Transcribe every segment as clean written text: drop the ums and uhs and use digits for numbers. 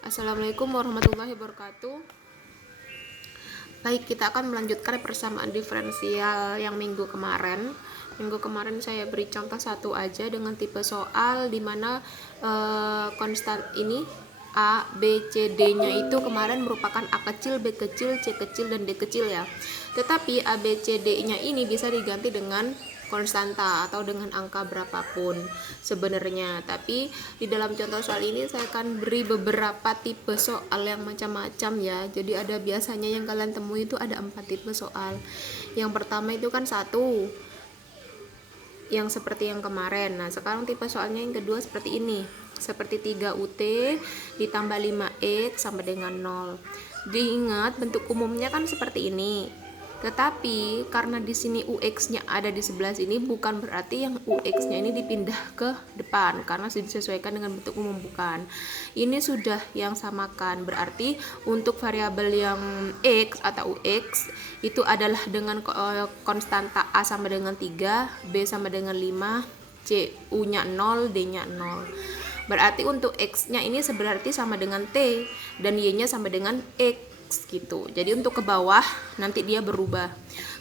Assalamualaikum warahmatullahi wabarakatuh. Baik, kita akan melanjutkan persamaan diferensial yang minggu kemarin. Minggu kemarin saya beri contoh satu aja dengan tipe soal di mana konstan ini A, B, C, D-nya itu kemarin merupakan A kecil, B kecil, C kecil, dan D kecil ya. Tetapi A, B, C, D-nya ini bisa diganti dengan konstanta atau dengan angka berapapun sebenarnya. Tapi di dalam contoh soal ini saya akan beri beberapa tipe soal yang macam-macam ya. Jadi ada biasanya yang kalian temui itu ada 4 tipe soal. Yang pertama itu kan satu, yang seperti yang kemarin. Nah, sekarang tipe soalnya yang kedua seperti ini. Seperti 3 UT ditambah 5X sama dengan 0. Diingat bentuk umumnya kan seperti ini. Tetapi karena di sini UX-nya ada di sebelah sini, bukan berarti yang UX-nya ini dipindah ke depan karena disesuaikan dengan bentuk umum, bukan. Ini sudah yang samakan. Berarti untuk variabel yang X atau UX itu adalah dengan konstanta A sama dengan 3, B sama dengan 5, C U-nya 0, D-nya 0. Berarti untuk X-nya ini sebenarnya sama dengan T dan Y-nya sama dengan X gitu. Jadi untuk ke bawah nanti dia berubah.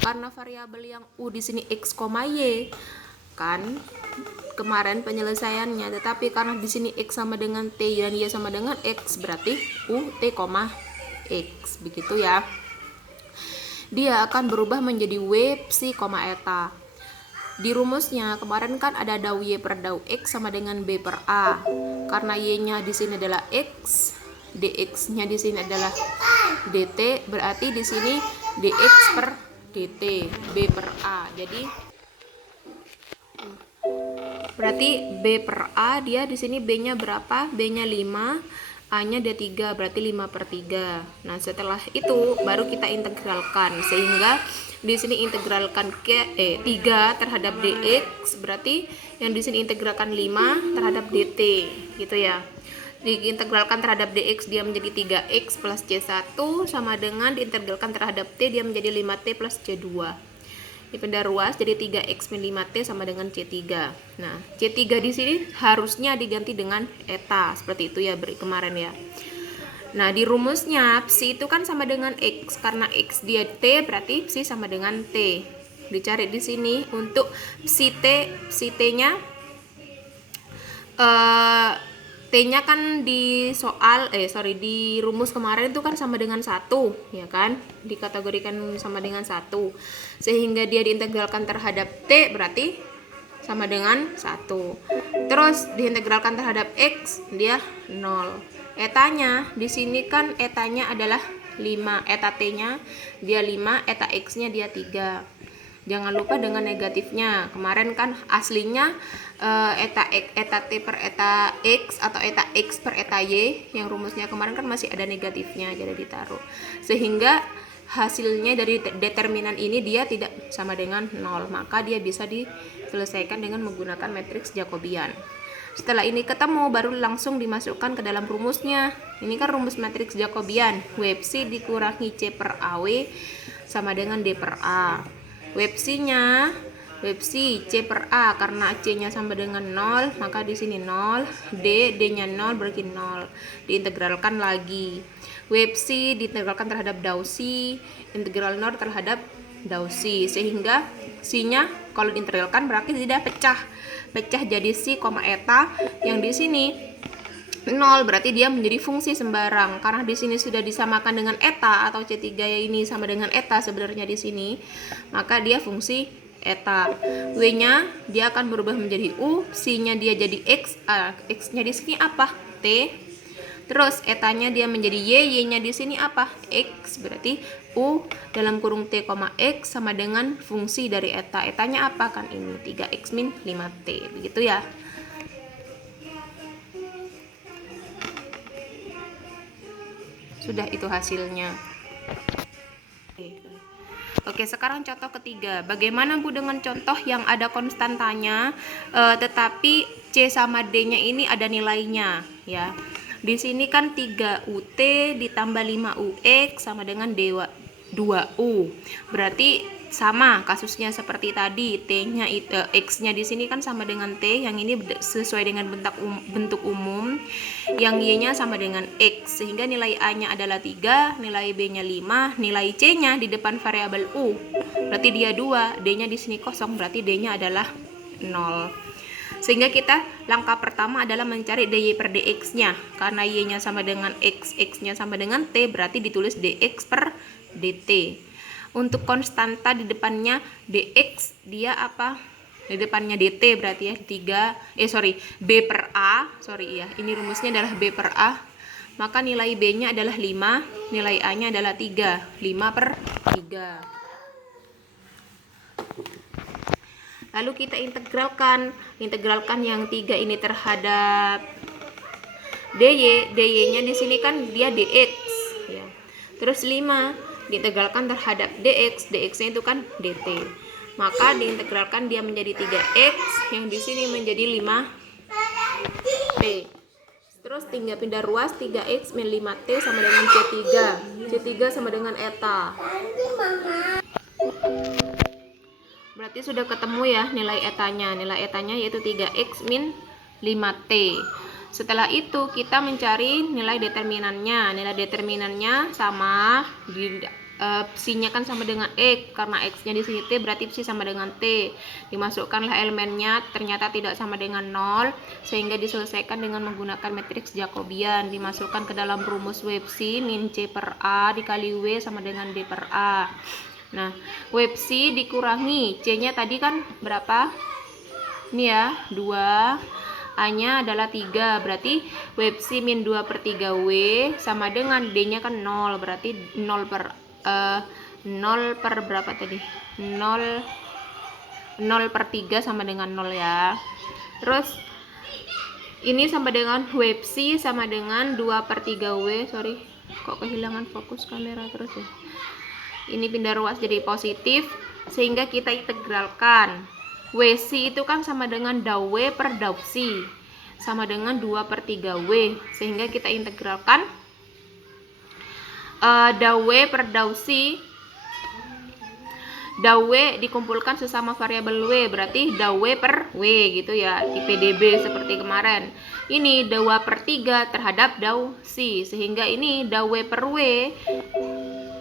Karena variabel yang U di sini X, Y kan kemarin penyelesaiannya, tetapi karena di sini X sama dengan T dan Y sama dengan X, berarti U T, X begitu ya. Dia akan berubah menjadi W, Psi, eta. Di rumusnya kemarin kan ada dau Y per dau X sama dengan B per A. Karena Y-nya di sini adalah X, dx-nya di sini adalah dt, berarti di sini dx per dt, B per A. Jadi berarti B per A dia di sini B-nya berapa? B-nya 5, A-nya dia 3, berarti 5 per 3. Nah, setelah itu baru kita integralkan sehingga di sini integralkan ke 3 terhadap dx, berarti yang di sini integralkan 5 terhadap dt gitu ya. Diintegralkan terhadap dx dia menjadi 3x plus c1 sama dengan diintegralkan terhadap t dia menjadi 5t plus c2. Dipindah ruas jadi 3x min 5t sama dengan c3. Nah, c3 di sini harusnya diganti dengan eta seperti itu ya kemarin ya. Nah, di rumusnya psi itu kan sama dengan x, karena x dia t berarti psi sama dengan t. Dicari di sini untuk psi t-nya T-nya kan di soal di rumus kemarin itu kan sama dengan 1 ya kan, dikategorikan sama dengan 1 sehingga dia diintegralkan terhadap T berarti sama dengan 1. Terus diintegralkan terhadap X dia 0. Etanya di sini kan etanya adalah 5, eta T-nya dia 5, eta X-nya dia 3. Jangan lupa dengan negatifnya. Kemarin kan aslinya eta T per eta X atau eta X per eta Y, yang rumusnya kemarin kan masih ada negatifnya, jadi ditaruh. Sehingga hasilnya dari determinan ini dia tidak sama dengan 0, maka dia bisa diselesaikan dengan menggunakan matriks Jacobian. Setelah ini ketemu baru langsung dimasukkan ke dalam rumusnya. Ini kan rumus matriks Jacobian, WPC dikurangi C per AW sama dengan D per A. WPC-nya WPC C per A, karena C-nya sama dengan 0, maka di sini 0, D-nya 0 berarti 0. Diintegralkan lagi. WPC diintegralkan terhadap dau C, integral 0 terhadap dau C, sehingga C-nya kalau diintegralkan berarti tidak pecah jadi C, eta, yang di sini 0 berarti dia menjadi fungsi sembarang. Karena di sini sudah disamakan dengan eta atau C3 ini sama dengan eta sebenarnya di sini, maka dia fungsi eta. W-nya dia akan berubah menjadi U, C-nya dia jadi X, X-nya di sini apa? T. Terus etanya dia menjadi Y, Y-nya di sini apa? X, berarti U dalam kurung T, X sama dengan fungsi dari eta. Etanya apa kan ini? 3X min 5T. Begitu ya. Sudah itu hasilnya. Oke, sekarang contoh ketiga. Bagaimana Bu dengan contoh yang ada konstantanya tetapi C sama D-nya ini ada nilainya ya. Di sini kan 3UT ditambah 5UX sama dengan 2U. Berarti sama kasusnya seperti tadi, T-nya X-nya di sini kan sama dengan T, yang ini sesuai dengan bentuk umum, yang Y-nya sama dengan X, sehingga nilai A-nya adalah 3, nilai B-nya 5, nilai C-nya di depan variabel U, berarti dia 2, D-nya di sini kosong, berarti D-nya adalah 0. Sehingga kita langkah pertama adalah mencari dy per dx-nya, karena y-nya sama dengan x, x-nya sama dengan t, berarti ditulis dx per dt. Untuk konstanta di depannya dx, dia apa? Di depannya dt berarti ya b per a, ini rumusnya adalah b per a. Maka nilai b-nya adalah 5, nilai a-nya adalah 3, 5 per 3. Lalu kita integralkan yang 3 ini terhadap dy-nya di sini kan dia dx ya. Terus 5 diintegralkan terhadap dx-nya itu kan dt. Maka diintegralkan dia menjadi 3x, yang di sini menjadi 5t. Terus tinggal pindah ruas, 3x min 5t sama dengan c3. C3 sama dengan eta. Berarti sudah ketemu ya nilai etanya. Nilai etanya yaitu 3x min 5t. Setelah itu kita mencari nilai determinannya. Nilai determinannya sama, psi-nya kan sama dengan x, karena x-nya di sini t, berarti psi sama dengan t. Dimasukkanlah elemennya, ternyata tidak sama dengan 0, sehingga diselesaikan dengan menggunakan matriks Jacobian. Dimasukkan ke dalam rumus W psi min c per a dikali W sama dengan d per a. Nah, W psi dikurangi C-nya tadi kan berapa? Ini ya, 2. A-nya adalah 3. Berarti W psi min 2 per 3 W sama dengan D-nya kan 0. Berarti 0 per berapa tadi? 0 per 3 sama dengan 0 ya. Terus ini sama dengan W psi sama dengan 2 per 3 W. Sorry, kok kehilangan fokus kamera terus ya. Ini pindah ruas jadi positif, sehingga kita integralkan. WC itu kan sama dengan dau W per dau psi, sama dengan 2 per 3 W, sehingga kita integralkan dau W per dau psi. Dau W dikumpulkan sesama variabel W, berarti dau W per W gitu ya, di PDB seperti kemarin. Ini 2 per 3 terhadap dau psi, sehingga ini dau W per W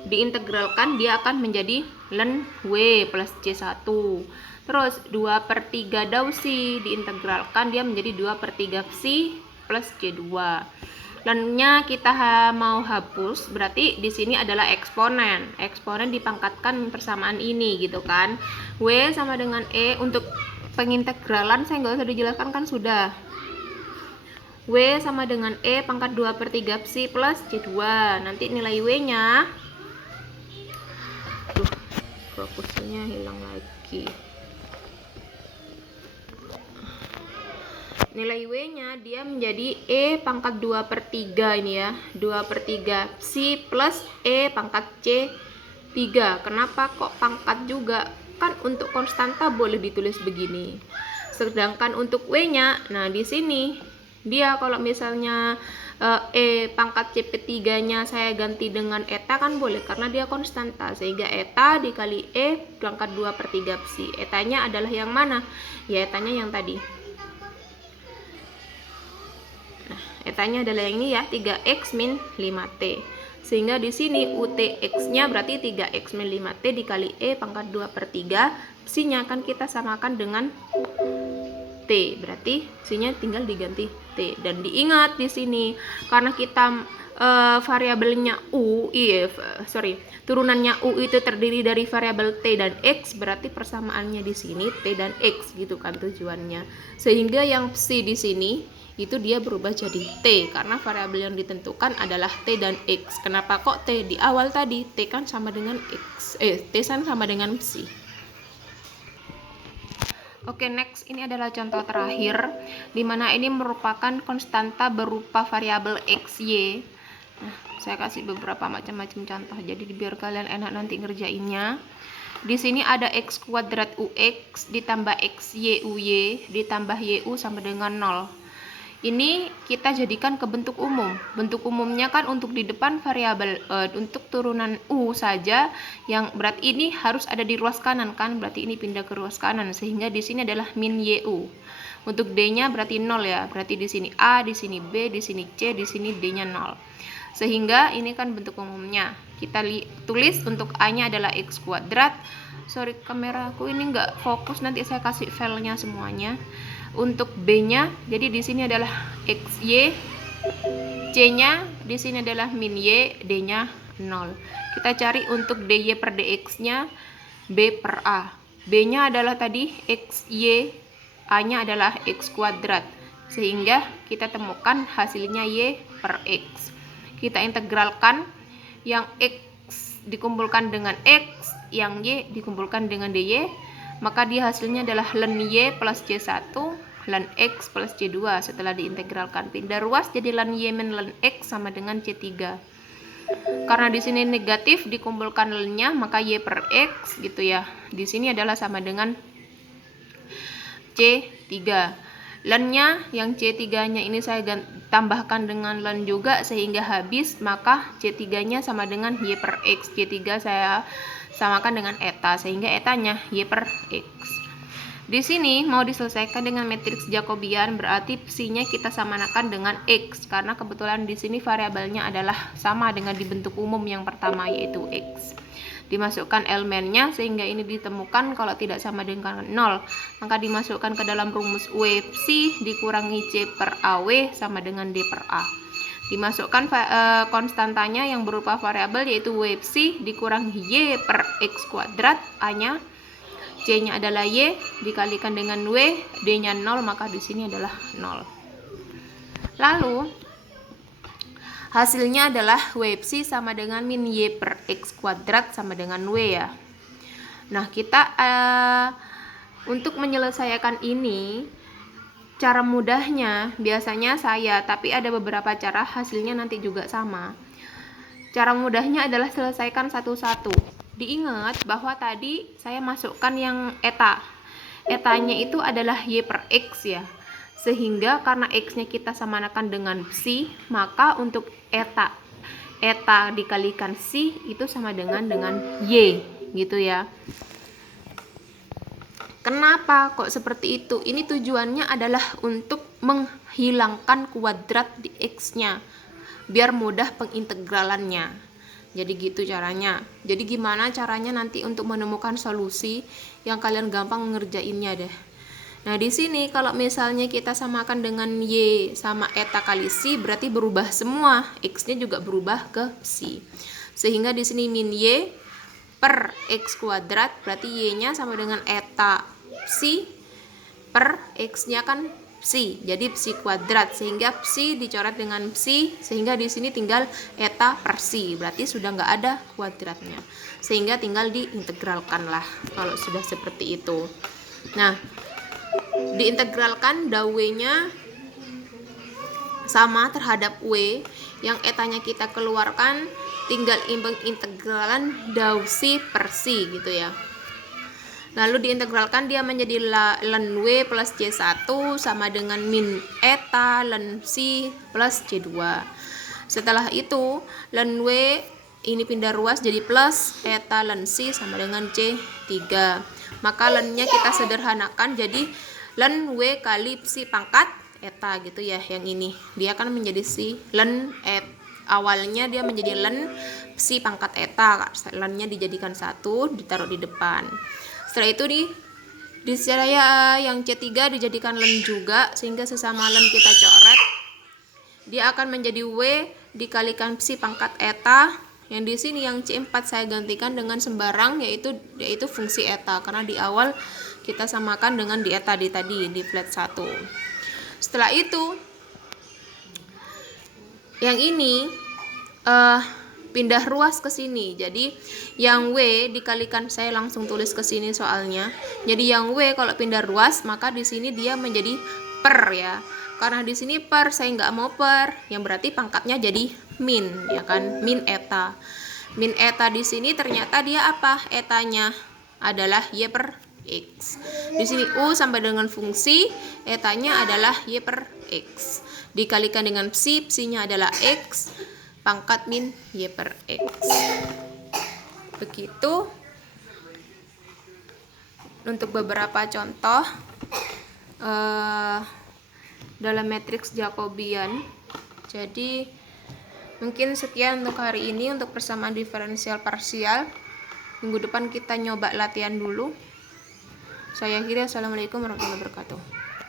diintegralkan, dia akan menjadi ln W plus C1. Terus 2 per 3 dau psi diintegralkan, dia menjadi 2 per 3 psi plus C2. Ln-nya kita mau hapus, berarti di sini adalah eksponen. Eksponen dipangkatkan persamaan ini gitu kan. W sama dengan E. Untuk pengintegralan saya nggak usah dijelaskan kan sudah. W sama dengan E pangkat 2 per 3 psi plus C2. Nanti nilai W-nya, fokusnya hilang lagi. Nilai W-nya dia menjadi E pangkat 2 per 3 ini ya, 2 per 3 psi plus E pangkat C3. Kenapa kok pangkat juga? Kan untuk konstanta boleh ditulis begini. Sedangkan untuk W-nya, nah di sini dia kalau misalnya E pangkat C3-nya saya ganti dengan eta kan boleh, karena dia konstanta, sehingga eta dikali E pangkat 2 per 3 psi. Etanya adalah yang mana? Ya etanya yang tadi. Nah, etanya adalah yang ini ya, 3x min 5t. Sehingga di sini UTX-nya berarti 3x min 5t dikali E pangkat 2 per 3. Psi-nya akan kita samakan dengan T, berarti psi-nya tinggal diganti T. Dan diingat di sini karena kita variabelnya turunannya U itu terdiri dari variabel T dan X, berarti persamaannya di sini T dan X gitu kan tujuannya. Sehingga yang psi di sini itu dia berubah jadi T karena variabel yang ditentukan adalah T dan X. Kenapa kok T di awal tadi? T kan sama dengan X, T kan sama dengan psi. Oke, next ini adalah contoh terakhir dimana ini merupakan konstanta berupa variabel XY. Nah, saya kasih beberapa macam-macam contoh jadi biar kalian enak nanti ngerjainnya. Di sini ada x kuadrat ux ditambah xy uy ditambah yu sama dengan 0. Ini kita jadikan ke bentuk umum. Bentuk umumnya kan untuk di depan variabel untuk turunan U saja, yang berarti ini harus ada di ruas kanan kan, berarti ini pindah ke ruas kanan, sehingga di sini adalah min YU. Untuk D-nya berarti 0 ya, berarti di sini A, di sini B, di sini C, di sini D-nya 0. Sehingga ini kan bentuk umumnya. Kita tulis untuk A-nya adalah X kuadrat. Sorry, kameraku ini nggak fokus, nanti saya kasih filenya semuanya. Untuk B-nya, jadi di sini adalah XY, C-nya di sini adalah min Y, D-nya 0. Kita cari untuk DY per DX-nya B per A. B-nya adalah tadi XY, A-nya adalah X kuadrat. Sehingga kita temukan hasilnya Y per X. Kita integralkan, yang X dikumpulkan dengan X, yang Y dikumpulkan dengan DY, maka dia hasilnya adalah ln Y plus C1 ln X plus C2 setelah diintegralkan. Pindah ruas jadi ln Y min ln X sama dengan C3. Karena di sini negatif dikumpulkan ln-nya, maka Y per X gitu ya. Di sini adalah sama dengan C3. Ln-nya yang C3-nya ini saya tambahkan dengan ln juga sehingga habis, maka C3-nya sama dengan Y per X. C3 saya samakan dengan eta sehingga etanya Y per X. Di sini mau diselesaikan dengan matriks Jacobian, berarti psi-nya kita samakan dengan X karena kebetulan di sini variabelnya adalah sama dengan di bentuk umum yang pertama yaitu X. Dimasukkan elemennya sehingga ini ditemukan kalau tidak sama dengan 0, maka dimasukkan ke dalam rumus W psi dikurangi C per AW sama dengan D per A. Dimasukkan konstantanya yang berupa variabel yaitu W psi dikurangi Y per X kuadrat, A-nya, C-nya adalah Y dikalikan dengan W, D-nya 0, maka di sini adalah 0. Lalu hasilnya adalah W psi sama dengan min Y per X kuadrat sama dengan W ya. Nah, kita untuk menyelesaikan ini, cara mudahnya biasanya tapi ada beberapa cara hasilnya nanti juga sama. Cara mudahnya adalah selesaikan satu-satu. Diingat bahwa tadi saya masukkan yang eta. Etanya itu adalah Y per X ya. Sehingga karena X-nya kita samakan dengan psi, maka untuk eta dikalikan psi itu sama dengan Y gitu ya. Kenapa kok seperti itu? Ini tujuannya adalah untuk menghilangkan kuadrat di X-nya biar mudah pengintegralannya. Jadi gitu caranya. Jadi gimana caranya nanti untuk menemukan solusi yang kalian gampang ngerjainnya deh. Nah, di sini kalau misalnya kita samakan dengan Y sama eta kali psi, berarti berubah semua. X-nya juga berubah ke psi. Sehingga di sini min Y per X kuadrat, berarti Y-nya sama dengan eta psi per X-nya kan psi. Jadi psi kuadrat, sehingga psi dicoret dengan psi, sehingga di sini tinggal eta per psi. Berarti sudah nggak ada kuadratnya. Sehingga tinggal diintegralkan lah kalau sudah seperti itu. Nah, diintegralkan W-nya sama terhadap W, yang etanya kita keluarkan, tinggal integralan psi per psi gitu ya. Lalu diintegralkan dia menjadi ln W plus C1 sama dengan min eta ln psi plus C2. Setelah itu ln W ini pindah ruas jadi plus eta ln psi sama dengan C3. Maka ln-nya kita sederhanakan jadi ln W kali psi pangkat eta gitu ya. Yang ini dia kan menjadi psi ln awalnya dia menjadi ln psi pangkat eta, ln-nya dijadikan 1 ditaruh di depan. Setelah itu di saya yang C3 dijadikan ln juga, sehingga sesama ln kita coret. Dia akan menjadi W dikalikan psi pangkat eta. Yang di sini yang C4 saya gantikan dengan sembarang yaitu fungsi eta, karena di awal kita samakan dengan di eta tadi di flat 1. Setelah itu yang ini pindah ruas ke sini. Jadi yang W dikalikan, saya langsung tulis ke sini soalnya. Jadi yang W kalau pindah ruas, maka di sini dia menjadi per ya. Karena di sini per, saya nggak mau per, yang berarti pangkatnya jadi min ya kan, min eta. Min eta di sini ternyata dia apa? Etanya adalah Y per X. Di sini U sampai dengan fungsi, etanya adalah Y per X. dikalikan dengan psi, psinya adalah X, pangkat min Y per X. Begitu untuk beberapa contoh dalam matriks Jacobian. Jadi mungkin sekian untuk hari ini untuk persamaan diferensial parsial. Minggu depan kita nyoba latihan dulu. Saya akhiri, assalamualaikum warahmatullahi wabarakatuh.